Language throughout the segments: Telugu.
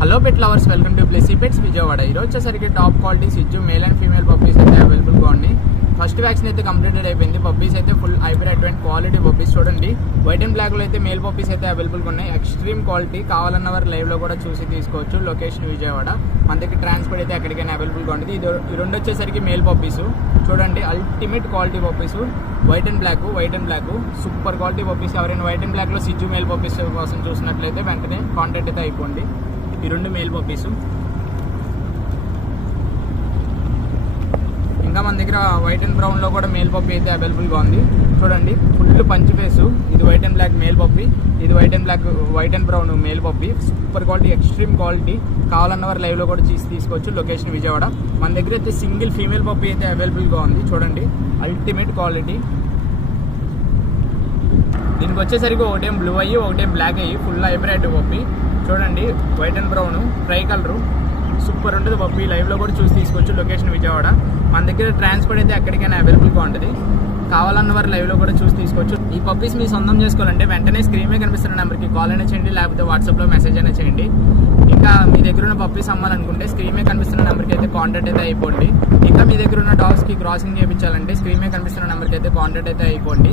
Hello pet lovers welcome to ప్లేసీ pets Vijayawada ఈరోజు వచ్చేసరికి టాప్ క్వాలిటీ స్విచ్ మేల్ అండ్ ఫీమేల్ పప్పీస్ అయితే అవైలబుల్గా ఉన్నాయి. ఫస్ట్ వ్యాక్సిన్ అయితే కంప్లీటెడ్ అయిపోయింది. పప్పీస్ అయితే ఫుల్ హైబ్రిడ్ అటువంటి క్వాలిటీ పప్పీస్ చూడండి. వైట్ అండ్ బ్లాక్లో అయితే మేల్ పప్పీస్ అయితే అవైలబుల్గా ఉన్నాయి. ఎక్స్ట్రీమ్ క్వాలిటీ కావాలన్న వారు లైవ్లో కూడా చూసి తీసుకోవచ్చు. లొకేషన్ విజయవాడ. మన దగ్గర ట్రాన్స్పోర్ట్ అయితే ఎక్కడికైనా అవైలబుల్గా ఉంటుంది. ఇది రెండు వచ్చేసరికి మేల్ పప్పీస్ చూడండి ultimate quality puppies white and black white and black super quality puppies ఎవరైనా వైట్ అండ్ బ్లాక్లో సిజ్జు మేల్ పప్పీస్ కోసం చూసినట్లయితే వెంటనే కాంటాక్ట్ అయితే అయిపోండి. ఈ రెండు మేల్ పప్పీస్ ఇంకా మన దగ్గర వైట్ అండ్ బ్రౌన్లో కూడా మేల్ పప్పి అయితే అవైలబుల్గా ఉంది. చూడండి ఫుల్ పంచి ఫేసు ఇది white and black male puppy ఇది white and black white and brown male puppy super quality extreme quality కావాలన్న వారు లైవ్లో కూడా తీసి తీసుకోవచ్చు. లొకేషన్ విజయవాడ. మన దగ్గర అయితే సింగిల్ ఫీమేల్ పప్పి అయితే అవైలబుల్గా ఉంది. చూడండి అల్టిమేట్ క్వాలిటీ దీనికి వచ్చేసరికి ఒకటేం బ్లూ అయ్యి ఒకటేం బ్లాక్ అయ్యి ఫుల్ హైబ్రైడ్ పప్పి చూడండి white and brown tri colour super ఉంటుంది పప్పి లైవ్లో కూడా చూసి తీసుకోవచ్చు లొకేషన్ విజయవాడ. మన దగ్గర ట్రాన్స్పోర్ట్ అయితే ఎక్కడికైనా అవైలబుల్గా ఉంటుంది. కావాలన్న వారు లైవ్లో కూడా చూసి తీసుకోవచ్చు ఈ పప్పీస్ మీ సొంతం చేసుకోవాలంటే వెంటనే స్క్రీన్ మీద కనిపిస్తున్న నెంబర్కి కాల్ అయినా చేయండి లేకపోతే వాట్సాప్లో మెసేజ్ అయినా చేయండి. ఇంకా మీ దగ్గర ఉన్న పప్పీస్ అమ్మాలనుకుంటే స్క్రీన్ మీద కనిపిస్తున్న నెంబర్కి అయితే కాంటాక్ట్ అయితే అయిపోండి. ఇంకా మీ దగ్గర ఉన్న డాగ్స్కి క్రాసింగ్ చేయించాలంటే స్క్రీన్ మీద కనిపిస్తున్న నెంబర్కి అయితే కాంటాక్ట్ అయితే అయిపోండి.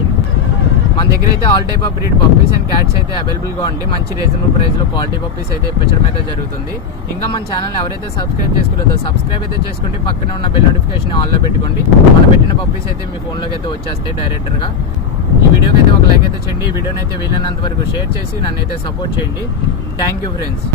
మన దగ్గర అయితే all type of breed puppies and cats అయితే అవైలబుల్గా ఉండి మంచి రీజనబుల్ ప్రైస్లో క్వాలిటీ పప్పీస్ అయితే ఇప్పించడం అయితే జరుగుతుంది. ఇంకా మన ఛానల్ ఎవరైతే సబ్స్క్రైబ్ చేసుకోలేదో సబ్స్క్రైబ్ అయితే చేసుకోండి. పక్కన ఉన్న బెల్ నోటిఫికేషన్ ఆన్లో పెట్టుకోండి. మనం పెట్టిన పప్పీస్ అయితే మీ ఫోన్లోకి అయితే వచ్చేస్తాయి డైరెక్టర్గా ఈ వీడియోకి అయితే ఒక లైక్ అయితే చేయండి ఈ వీడియోని అయితే వీలైనంత వరకు షేర్ చేసి నన్ను అయితే సపోర్ట్ చేయండి. Thank you friends